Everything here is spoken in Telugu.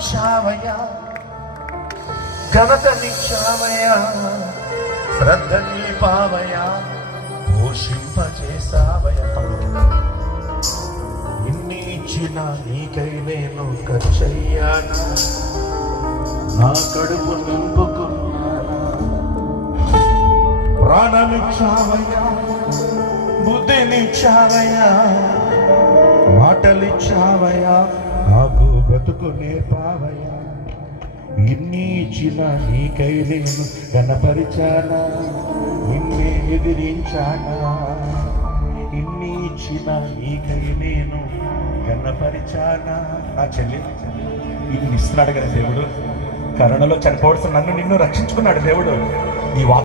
ఘనతనిచ్చావయ్యా, ఘనతనిచ్చావయ్యా, శ్రద్ధ నీపావయ్యా, పోషింపజేసావయ్యా. ఇన్ని ఇచ్చిన నీకై నేను ఖర్చయ్యానా, నా కడుపు నింపుకున్నానా. ప్రాణమిచ్చావయ్యా, బుద్ధినిచ్చావయ్యా, మాటలిచ్చావయ్యా, నాకు బ్రతుకు నేర్పావయ్యా. ఇన్ని ఇచ్చిన నీకై నేను కనపరిచానా, నిన్నే ఎదిరించానా. ఇన్ని ఇచ్చిన నీకై నేను కనపరిచానా. నా చెల్లి ఇన్ని ఇస్తున్నాడు కదా దేవుడు. కరోనాలో చనిపోవడం నన్ను నిన్ను రక్షించుకున్నాడు దేవుడు. ఈ